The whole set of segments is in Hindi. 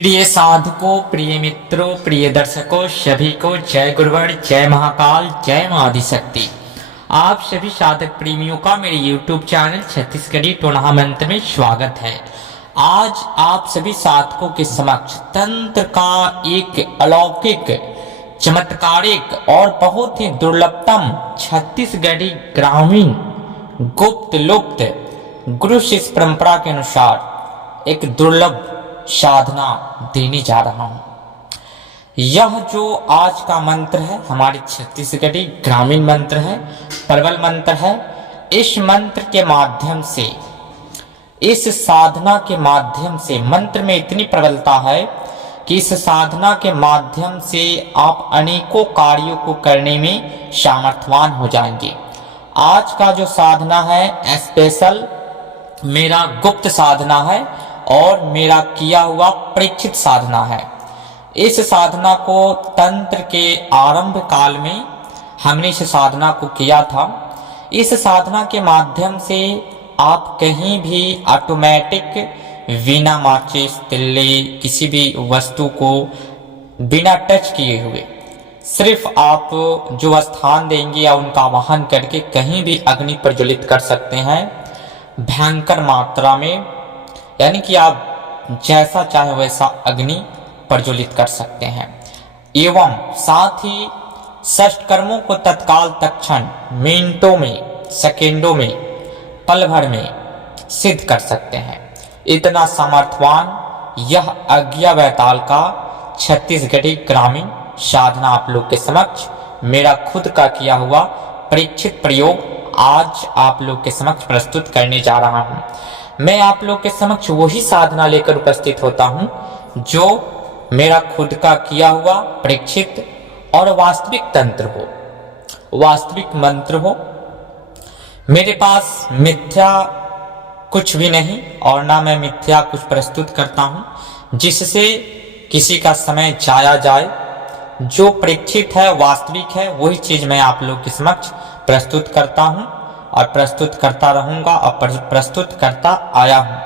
प्रिय साधकों, प्रिय मित्रों, प्रिय दर्शकों, सभी को जय गुरुवर, जय महाकाल, जय मां आदिशक्ति। आप सभी साधक प्रेमियों का मेरे YouTube चैनल छत्तीसगढ़ी टोना मंत्र में स्वागत है। आज आप सभी साधकों के समक्ष तंत्र का एक अलौकिक, चमत्कारिक और बहुत ही दुर्लभतम छत्तीसगढ़ी ग्रामीण गुप्त लुप्त गुरु शिष्य परंपरा के अनुसार एक दुर्लभ साधना देने जा रहा हूं। यह जो आज का मंत्र है हमारी छत्तीसगढ़ी ग्रामीण मंत्र है, प्रबल मंत्र है। इस मंत्र के माध्यम से, इस साधना के माध्यम से, मंत्र में इतनी प्रबलता है कि इस साधना के माध्यम से आप अनेकों कार्यों को करने में सामर्थ्यवान हो जाएंगे। आज का जो साधना है स्पेशल मेरा गुप्त साधना है और मेरा किया हुआ परीक्षित साधना है। इस साधना को तंत्र के आरंभ काल में हमने इस साधना को किया था। इस साधना के माध्यम से आप कहीं भी ऑटोमेटिक बिना माचिस तिल्ले किसी भी वस्तु को बिना टच किए हुए सिर्फ आप जो स्थान देंगे या उनका वाहन करके कहीं भी अग्नि प्रज्वलित कर सकते हैं भयंकर मात्रा में, यानी कि आप जैसा चाहे वैसा अग्नि प्रज्वलित कर सकते हैं। एवं साथ ही षष्ठ कर्मों को तत्काल तत्क्षण मिनटों में, सेकेंडों में, पल भर में सिद्ध कर सकते हैं। इतना सामर्थ्यवान यह अज्ञा बैताल का छत्तीसगढ़ी ग्रामीण साधना आप लोग के समक्ष मेरा खुद का किया हुआ परीक्षित प्रयोग आज आप लोग के समक्ष प्रस्तुत करने जा रहा हूं। मैं आप लोग के समक्ष वही साधना लेकर उपस्थित होता हूं जो मेरा खुद का किया हुआ परीक्षित और वास्तविक तंत्र हो, वास्तविक मंत्र हो। मेरे पास मिथ्या कुछ भी नहीं और ना मैं मिथ्या कुछ प्रस्तुत करता हूं जिससे किसी का समय जाया जाए। जो परीक्षित है, वास्तविक है, वही चीज मैं आप लोग के समक्ष प्रस्तुत करता हूं और प्रस्तुत करता रहूंगा और प्रस्तुत करता आया हूं।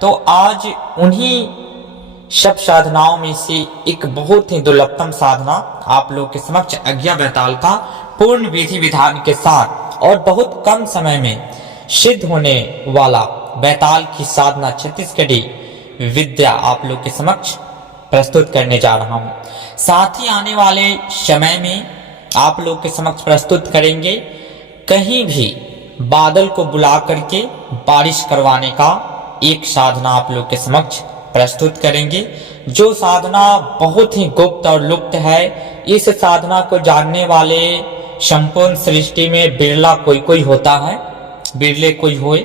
तो आज उन्हीं सब साधनाओं में से एक बहुत ही दुर्लभतम साधना आप लोग के समक्ष अज्ञा बैताल का पूर्ण विधि विधान के साथ और बहुत कम समय में सिद्ध होने वाला बैताल की साधना छत्तीसगढ़ी विद्या आप लोग के समक्ष प्रस्तुत करने जा रहा हूं। साथ ही आने वाले समय में आप लोग के समक्ष प्रस्तुत करेंगे कहीं भी बादल को बुला करके बारिश करवाने का एक साधना आप लोग के समक्ष प्रस्तुत करेंगे। जो साधना बहुत ही गुप्त और लुप्त है। इस साधना को जानने वाले संपूर्ण सृष्टि में बिरला कोई होता है, बिरले कोई होए।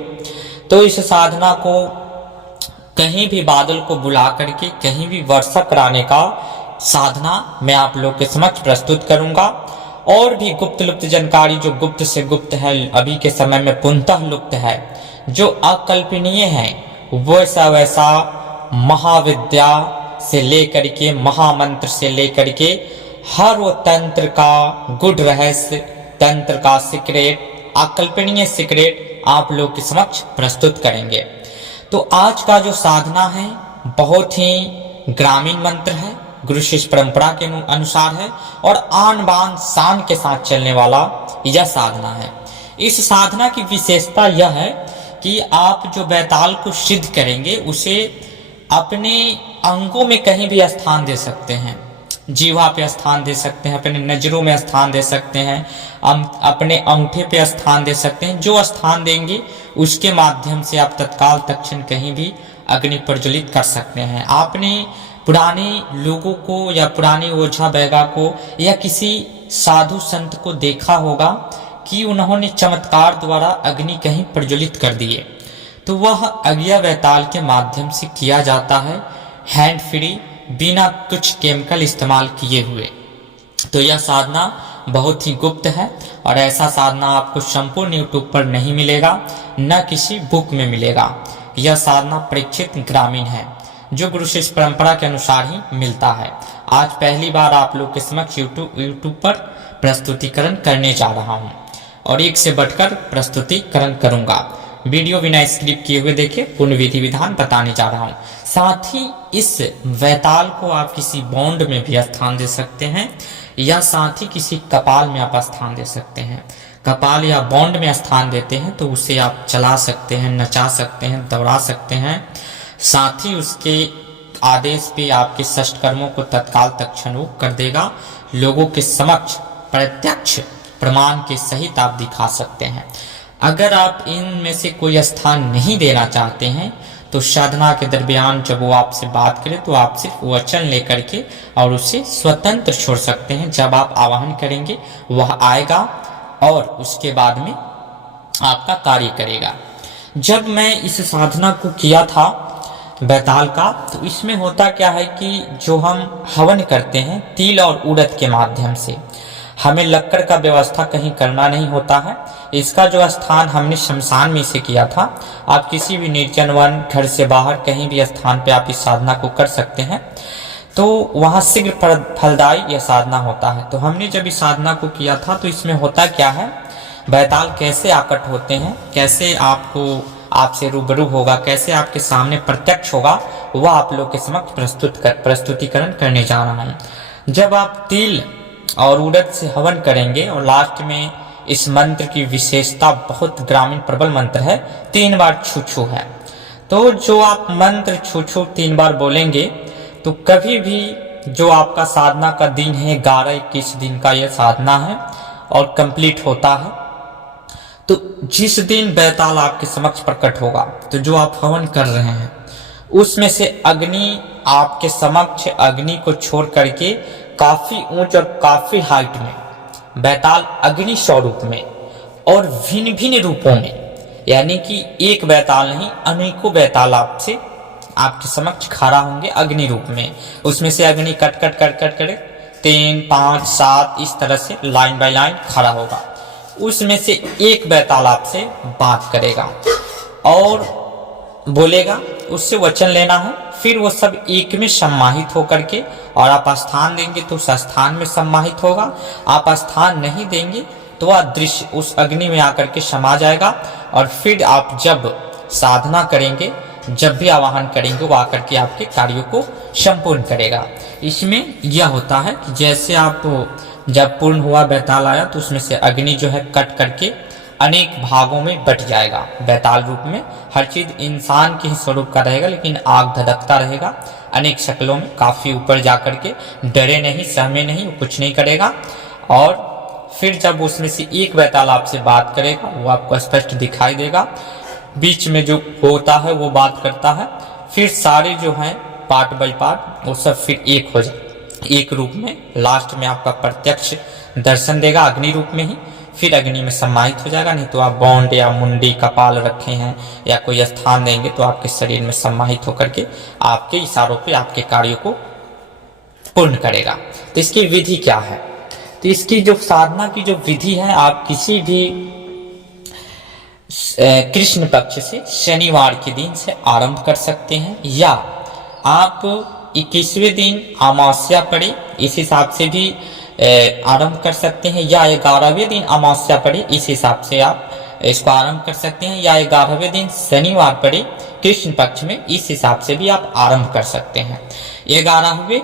तो इस साधना को कहीं भी बादल को बुला करके कहीं भी वर्षा कराने का साधना मैं आप लोग के समक्ष प्रस्तुत करूंगा। और भी गुप्त लुप्त जानकारी जो गुप्त से गुप्त है, अभी के समय में पूर्णतः लुप्त है, जो अकल्पनीय है, वैसा वैसा महाविद्या से लेकर के महामंत्र से लेकर के हर वो तंत्र का गुढ़ रहस्य, तंत्र का सीक्रेट, अकल्पनीय सीक्रेट आप लोग के समक्ष प्रस्तुत करेंगे। तो आज का जो साधना है बहुत ही ग्रामीण मंत्र है, गुरु शिष्य परंपरा के अनुसार है और आन बान शान के साथ चलने वाला यह साधना है। इस साधना की विशेषता यह है कि आप जो बैताल को सिद्ध करेंगे उसे अपने अंगों में कहीं भी स्थान दे सकते हैं। जीवा पे स्थान दे सकते हैं, अपने नजरों में स्थान दे सकते हैं, अपने अंगूठे पे स्थान दे सकते हैं। जो स्थान देंगे उसके माध्यम से आप तत्काल तत्क्षण कहीं भी अग्नि प्रज्वलित कर सकते हैं। आपने पुराने लोगों को या पुराने ओझा बैगा को या किसी साधु संत को देखा होगा कि उन्होंने चमत्कार द्वारा अग्नि कहीं प्रज्वलित कर दिए। तो वह अज्ञा बैताल के माध्यम से किया जाता है, हैंड फ्री, बिना कुछ केमिकल इस्तेमाल किए हुए। तो यह साधना बहुत ही गुप्त है और ऐसा साधना आपको संपूर्ण यूट्यूब पर नहीं मिलेगा, न किसी बुक में मिलेगा। यह साधना परीक्षित ग्रामीण है जो गुरु शिष्य परंपरा के अनुसार ही मिलता है। आज पहली बार आप लोग के समक्ष यूट्यूब पर प्रस्तुतिकरण करने जा रहा हूं और एक से बढ़कर प्रस्तुतिकरण करूंगा। वीडियो बिना स्क्रिप्ट किए हुए देखिए, पूर्ण विधि विधान बताने जा रहा हूँ। साथ ही इस वैताल को आप किसी बॉन्ड में भी स्थान दे सकते हैं या साथ ही किसी कपाल में आप स्थान दे सकते हैं। कपाल या बॉन्ड में स्थान देते हैं तो उसे आप चला सकते हैं, नचा सकते हैं, दौड़ा सकते हैं। साथ ही उसके आदेश पे आपके षष्ठ कर्मों को तत्काल तत्क्षण कर देगा। लोगों के समक्ष प्रत्यक्ष प्रमाण के सहित आप दिखा सकते हैं। अगर आप इनमें से कोई स्थान नहीं देना चाहते हैं तो साधना के दरमियान जब वो आपसे बात करे तो आप सिर्फ वचन लेकर के और उसे स्वतंत्र छोड़ सकते हैं। जब आप आवाहन करेंगे वह आएगा और उसके बाद में आपका कार्य करेगा। जब मैं इस साधना को किया था बैताल का, तो इसमें होता क्या है कि जो हम हवन करते हैं तिल और उड़द के माध्यम से, हमें लक्कड़ का व्यवस्था कहीं करना नहीं होता है। इसका जो स्थान हमने शमशान में से किया था। आप किसी भी निर्जन वन, घर से बाहर कहीं भी स्थान पे आप इस साधना को कर सकते हैं, तो वहाँ शीघ्र फलदायी यह साधना होता है। तो हमने जब इस साधना को किया था तो इसमें होता क्या है, बैताल कैसे आकट होते हैं, कैसे आपसे रूबरू होगा, कैसे आपके सामने प्रत्यक्ष होगा, वह आप लोग के समक्ष प्रस्तुतिकरण करने जा रहा हूँ। जब आप तिल और उड़द से हवन करेंगे और लास्ट में इस मंत्र की विशेषता बहुत ग्रामीण प्रबल मंत्र है, 3 बार छू छू है। तो जो आप मंत्र छू छू 3 बार बोलेंगे तो कभी भी जो आपका साधना का दिन है 11-21 दिन का यह साधना है और कंप्लीट होता है। तो जिस दिन बैताल आपके समक्ष प्रकट होगा तो जो आप हवन कर रहे हैं उसमें से अग्नि आपके समक्ष अग्नि को छोड़ करके काफी ऊंच और काफी हाइट में बैताल अग्नि स्वरूप में और भिन्न भिन्न रूपों में, यानी कि एक बैताल नहीं अनेकों बैताल आपके समक्ष खड़ा होंगे अग्नि रूप में। उसमें से अग्नि कट कट 3, 5, 7 इस तरह से लाइन बाय लाइन खड़ा होगा। उसमें से एक बैताल आपसे बात करेगा और बोलेगा, उससे वचन लेना है। फिर वो सब एक में सम्माहित होकर के, और आप स्थान देंगे तो उस स्थान में सम्माहित होगा। आप स्थान नहीं देंगे तो वह दृश्य उस अग्नि में आकर के समा जाएगा। और फिर आप जब साधना करेंगे, जब भी आवाहन करेंगे, वो आकर के आपके कार्यों को संपूर्ण करेगा। इसमें यह होता है कि जैसे आप जब पूर्ण हुआ बैताल आया तो उसमें से अग्नि जो है कट करके अनेक भागों में बट जाएगा बैताल रूप में। हर चीज इंसान के ही स्वरूप का रहेगा, लेकिन आग धधकता रहेगा अनेक शक्लों में, काफी ऊपर जाकर के। डरे नहीं, सहमे नहीं, वो कुछ नहीं करेगा। और फिर जब उसमें से एक बैताल आपसे बात करेगा वो आपको स्पष्ट दिखाई देगा। बीच में जो होता है वो बात करता है। फिर सारे जो हैं पार्ट बाय पार्ट वो सब फिर एक हो जाए, एक रूप में। लास्ट में आपका प्रत्यक्ष दर्शन देगा अग्नि रूप में ही, फिर अग्नि में सम्माहित हो जाएगा। नहीं तो आप बॉन्ड या मुंडी कपाल रखे हैं या कोई स्थान देंगे तो आपके शरीर में सम्माहित होकर के आपके इशारों पे आपके कार्यों को पूर्ण करेगा। तो इसकी विधि क्या है, तो इसकी जो साधना की जो विधि है, आप किसी भी कृष्ण पक्ष से शनिवार के दिन से आरंभ कर सकते हैं, या आप 21वें दिन अमावस्या पड़े इस हिसाब से भी आरंभ कर सकते हैं, या 11वें दिन अमावस्या पड़े इस हिसाब से आप इसको आरंभ कर सकते हैं, या 11वें दिन शनिवार पड़े कृष्ण पक्ष में इस हिसाब से भी आप आरंभ कर सकते हैं। 11वें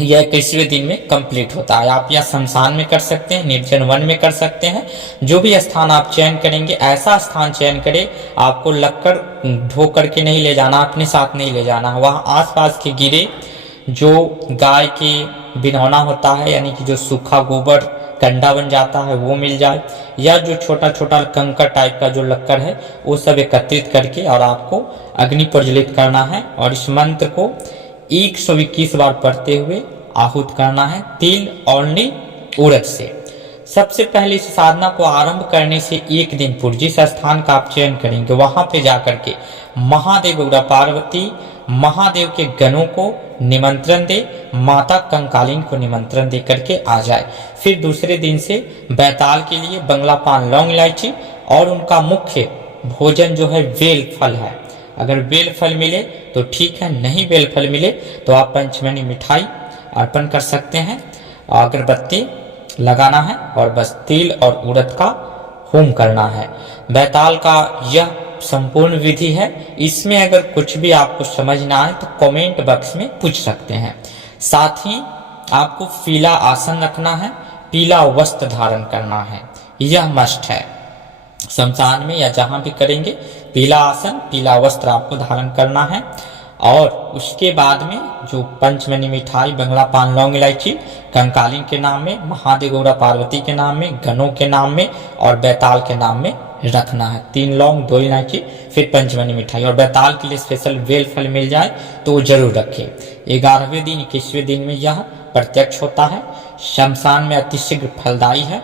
या 21वें दिन में कंप्लीट होता है। आप या शमशान में कर सकते हैं, निर्जन वन में कर सकते हैं। जो भी स्थान आप चयन करेंगे ऐसा स्थान चयन करें, आपको लक्कड़ ढो करके नहीं ले जाना, अपने साथ नहीं ले जाना। वहाँ आसपास के गिरे जो गाय के बिनौना होता है, यानी कि जो सूखा गोबर कंडा बन जाता है वो मिल जाए, या जो छोटा छोटा कंकर टाइप का जो लक्कड़ है वो सब एकत्रित करके और आपको अग्नि प्रज्वलित करना है। और इस मंत्र को 121 बार पढ़ते हुए आहूत करना है तिल और उड़द से। सबसे पहले इस साधना को आरंभ करने से एक दिन पूर्व जिस स्थान का आप चयन करेंगे वहां पे जाकर के महादेव गौरा पार्वती महादेव के गणों को निमंत्रण दे, माता कंकालीन को निमंत्रण दे करके आ जाए। फिर दूसरे दिन से बैताल के लिए बंगला पान, लौंग इलायची और उनका मुख्य भोजन जो है बेल फल है। अगर बेल फल मिले तो ठीक है, नहीं बेल फल मिले तो आप पंचमनी मिठाई अर्पण कर सकते हैं, अगरबत्ती लगाना है और बस तिल और उड़द का होम करना है। बैताल का यह संपूर्ण विधि है। इसमें अगर कुछ भी आपको समझ ना आए तो कमेंट बॉक्स में पूछ सकते हैं। साथ ही आपको पीला आसन रखना है, पीला वस्त्र धारण करना है, यह मस्ट है। शमशान में या जहां भी करेंगे पीला आसन पीला वस्त्र आपको धारण करना है। और उसके बाद में जो पंचमनी मिठाई, बंगला पान, लौंग, इलायची कंकालीन के नाम में, महादेव गौरा पार्वती के नाम में, गनों के नाम में और बैताल के नाम में रखना है। 3 लौंग 2 इलायची फिर पंचमनी मिठाई। और बैताल के लिए स्पेशल बेल फल मिल जाए तो वो जरूर रखें। 11वें दिन 21वें दिन में यह प्रत्यक्ष होता है। शमशान में अतिशीघ्र फलदायी है।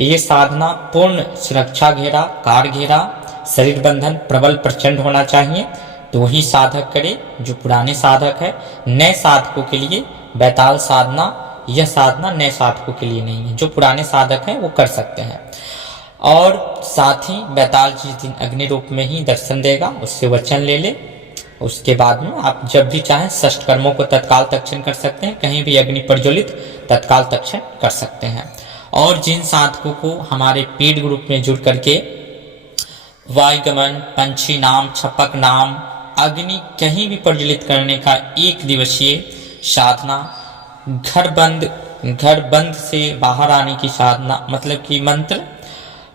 ये साधना पूर्ण सुरक्षा घेरा, कार घेरा, शरीर बंधन प्रबल प्रचंड होना चाहिए तो ही साधक करे। जो पुराने साधक है, नए साधकों के लिए बैताल साधना, यह साधना नए साधकों के लिए नहीं है। जो पुराने साधक हैं वो कर सकते हैं। और साथ ही बैताल जिस दिन अग्नि रूप में ही दर्शन देगा उससे वचन ले ले। उसके बाद में आप जब भी चाहें षष्ठ कर्मों को तत्काल तक्षण कर सकते हैं। कहीं भी अग्नि प्रज्वलित तत्काल तक्षण कर सकते हैं। और जिन साधकों को हमारे पेड ग्रुप में जुड़ करके वायुगमन, पंछी नाम, छपक नाम, अग्नि कहीं भी प्रज्वलित करने का 1 दिवसीय साधना, घर बंद से बाहर आने की साधना मतलब कि मंत्र,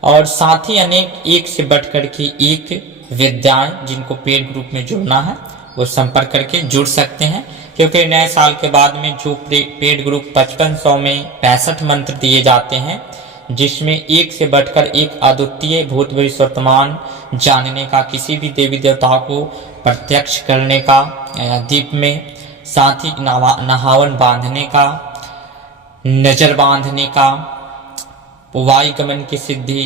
और साथ ही अनेक एक से बढ़ करके एक विद्याएं जिनको पेड ग्रुप में जुड़ना है वो संपर्क करके जुड़ सकते हैं। क्योंकि नए साल के बाद में जो पेड ग्रुप 5500 में 65 मंत्र दिए जाते हैं, जिसमें एक से बढ़कर एक अद्वितीय भूत भविष्य वर्तमान जानने का, किसी भी देवी देवताओं को प्रत्यक्ष करने का दीप में, साथ ही नहावन बांधने का, नजर बांधने का, वायुगमन की सिद्धि,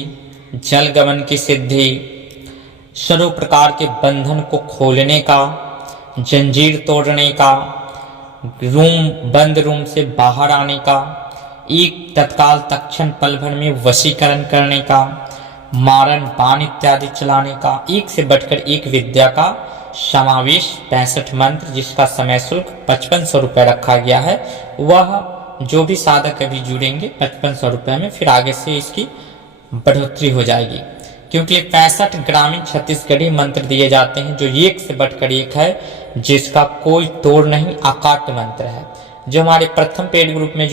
जल गमन की सिद्धि, सर्व प्रकार के बंधन को खोलने का, जंजीर तोड़ने का, बंद रूम से बाहर आने का, एक तत्काल तक्षण पल भर में वशीकरण करने का, मारन बाण इत्यादि चलाने का, एक से बढ़कर एक विद्या का समावेश 65 मंत्र जिसका समय शुल्क 5500 रुपये रखा गया है। वह जो भी साधक अभी जुड़ेंगे 5500 रुपये में, फिर आगे से इसकी बढ़ोतरी हो जाएगी। क्योंकि 65 ग्रामीण छत्तीसगढ़ी मंत्र दिए जाते हैं जो एक से बढ़कर एक है, जिसका कोई तोड़ नहीं, अकाट्य मंत्र है। जो हमारे प्रथम पेड ग्रुप में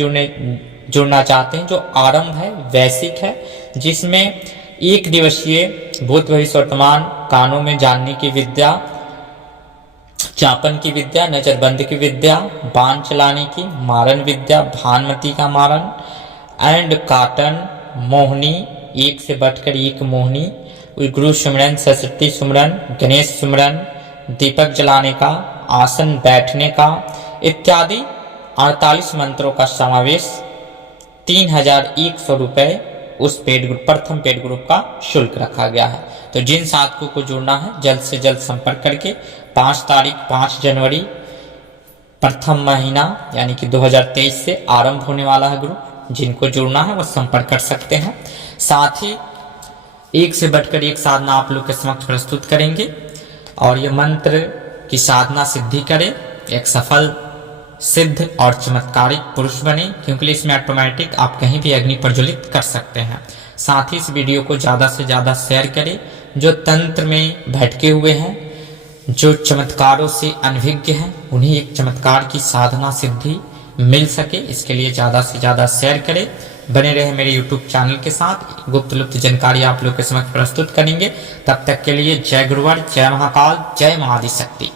जुड़ना चाहते हैं, जो आरंभ है, वैसिक है, जिसमें 1 दिवसीय भूत भविष्य वर्तमान, कानों में जानने की विद्या, चापन की विद्या, नजरबंद की विद्या, बाण चलाने की, मारन विद्या, भानमती का मारन एंड काटन, मोहनी, एक से बढ़कर एक मोहनी, गुरु सुमरन, सरस्वती सुमरन, गणेश सुमरन, दीपक जलाने का, आसन बैठने का इत्यादि 48 मंत्रों का समावेश 3100 रुपये उस पेड ग्रुप, प्रथम पेड ग्रुप का शुल्क रखा गया है। तो जिन साधकों को जुड़ना है जल्द से जल्द संपर्क करके 5 जनवरी प्रथम महीना यानी कि 2023 से आरंभ होने वाला है ग्रुप। जिनको जुड़ना है वो संपर्क कर सकते हैं। साथ ही एक से बढ़कर एक साधना आप लोग के समक्ष प्रस्तुत करेंगे और ये मंत्र की साधना सिद्धि करें, एक सफल, सिद्ध और चमत्कारिक पुरुष बने, क्योंकि इसमें ऑटोमेटिक आप कहीं भी अग्नि प्रज्वलित कर सकते हैं। साथ ही इस वीडियो को ज़्यादा से ज़्यादा शेयर करें। जो तंत्र में भटके हुए हैं, जो चमत्कारों से अनभिज्ञ हैं, उन्हें एक चमत्कार की साधना सिद्धि मिल सके, इसके लिए ज़्यादा से ज़्यादा शेयर करें। बने रहे मेरे YouTube चैनल के साथ, गुप्त लुप्त जानकारी आप लोग के समक्ष प्रस्तुत करेंगे। तब तक के लिए जय गुरुवर, जय महाकाल, जय महाआदिशक्ति।